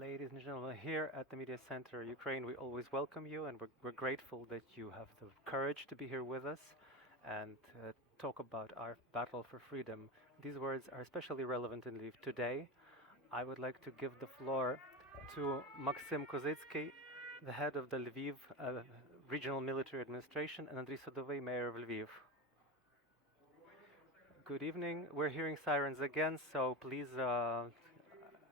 Ladies and gentlemen, here at the Mediacentru Ukraine, we always welcome you, and we're grateful that you have the courage to be here with us and talk about our battle for freedom. These words are especially relevant in Lviv today. I would like to give the floor to Maksym Kozytskyy, the head of the Lviv Regional Military Administration, and Andriy Sadovyi, mayor of Lviv. Good evening. We're hearing sirens again, so please,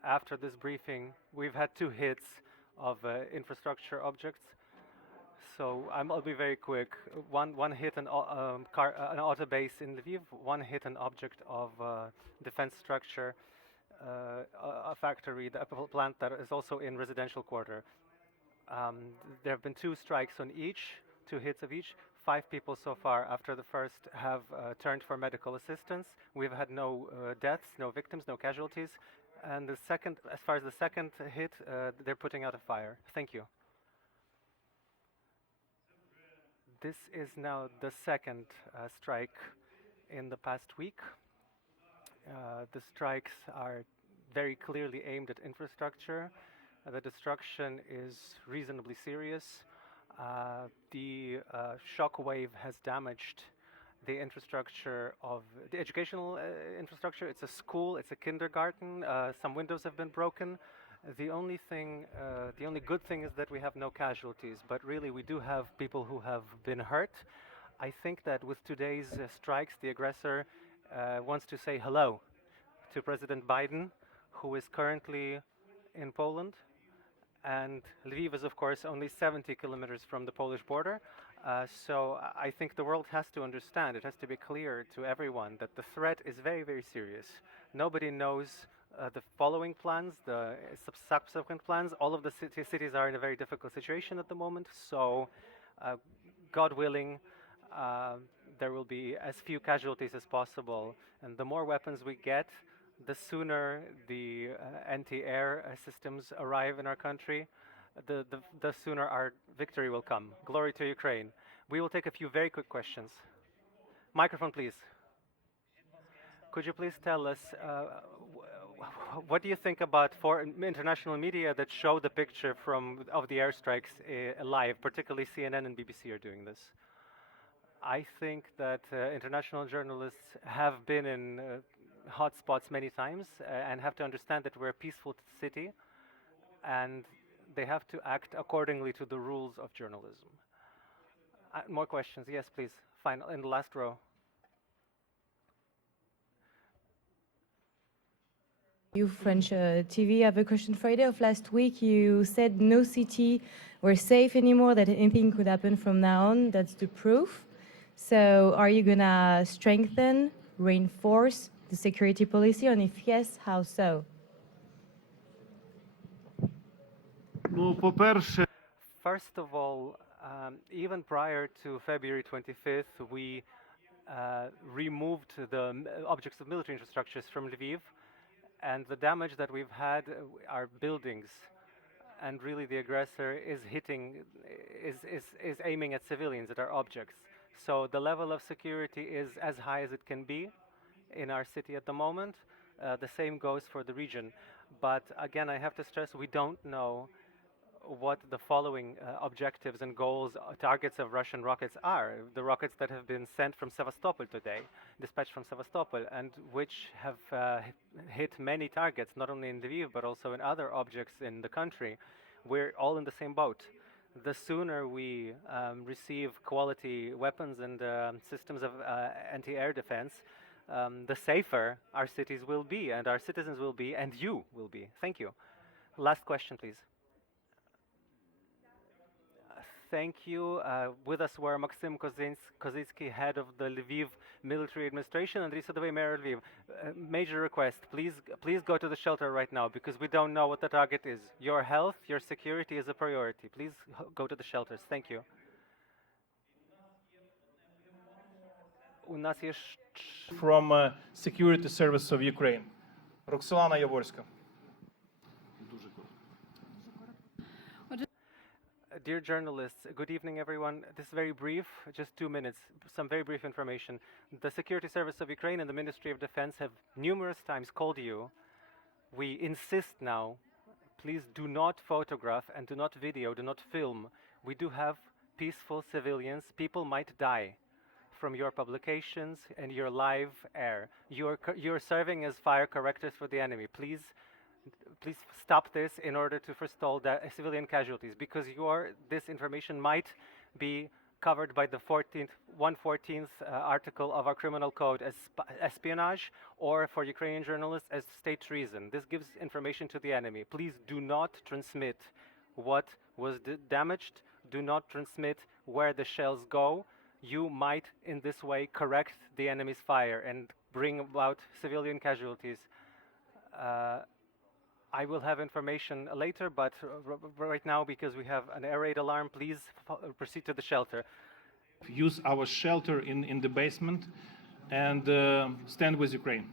after this briefing, we've had 2 hits of infrastructure objects. So I'll be very quick. One hit an auto base in Lviv, 1 hit an object of defense structure, a factory, a plant that is also in residential quarter. There have been 2 strikes on each, 2 hits of each. 5 people so far after the first have turned for medical assistance. We've had no deaths, no victims, no casualties. And the second, as far as the second hit, they're putting out a fire. Thank you. This is now the second strike in the past week. The strikes are very clearly aimed at infrastructure. The destruction is reasonably serious. The shock wave has damaged the infrastructure of the educational infrastructure. It's a school, it's a kindergarten. Some windows have been broken. The only good thing is that we have no casualties, but really we do have people who have been hurt. I think that with today's strikes, the aggressor wants to say hello to President Biden, who is currently in Poland. And Lviv is, of course, only 70 kilometers from the Polish border. So I think the world has to understand, it has to be clear to everyone that the threat is very, very serious. Nobody knows the following plans, the subsequent plans. All of the cities are in a very difficult situation at the moment. So, God willing, there will be as few casualties as possible. And the more weapons we get, the sooner the anti-air systems arrive in our country, the sooner our victory will come. Glory to Ukraine. We will take a few very quick questions. Microphone, please. Could you please tell us, what do you think about international media that show the picture of the airstrikes live, particularly CNN and BBC are doing this? I think that international journalists have been in hotspots many times and have to understand that we're a peaceful city and they have to act accordingly to the rules of journalism. More questions? Yes, please. Final, in the last row. You French TV, I have a question. Friday of last week, you said no city were safe anymore, that anything could happen from now on. That's the proof. So are you going to strengthen, reinforce the security policy, and if yes, how so? First of all, even prior to February 25th, we removed the objects of military infrastructures from Lviv, and the damage that we've had are buildings, and really the aggressor is aiming at civilians, at our objects. So the level of security is as high as it can be in our city at the moment. The same goes for the region. But again, I have to stress, we don't know what the following objectives and goals, targets of Russian rockets are. The rockets that have been sent from Sevastopol today, dispatched from Sevastopol, and which have hit many targets, not only in Lviv, but also in other objects in the country. We're all in the same boat. The sooner we receive quality weapons and systems of anti-air defense, the safer our cities will be, and our citizens will be, and you will be. Thank you. Last question, please. Thank you. With us were Maksym Kozytskyy, head of the Lviv Military Administration, and Andriy Sadovyi, mayor of Lviv. Major request, please go to the shelter right now, because we don't know what the target is. Your health, your security is a priority. Please go to the shelters. Thank you. From Security Service of Ukraine. Roxolana Yavorska. Dear journalists, good evening, everyone. This is very brief, just 2 minutes, some very brief information. The Security Service of Ukraine and the Ministry of Defense have numerous times called you. We insist now please do not photograph and do not video, do not film. We do have peaceful civilians. People might die from your publications and your live air. You're serving as fire correctors for the enemy. Please stop this in order to forestall the civilian casualties, because this information might be covered by the 114th article of our criminal code as espionage, or for Ukrainian journalists as state treason. This gives information to the enemy. Please do not transmit what was damaged. Do not transmit where the shells go. You might in this way correct the enemy's fire and bring about civilian casualties. I will have information later, but right now, because we have an air raid alarm, please proceed to the shelter. Use our shelter in the basement and stand with Ukraine.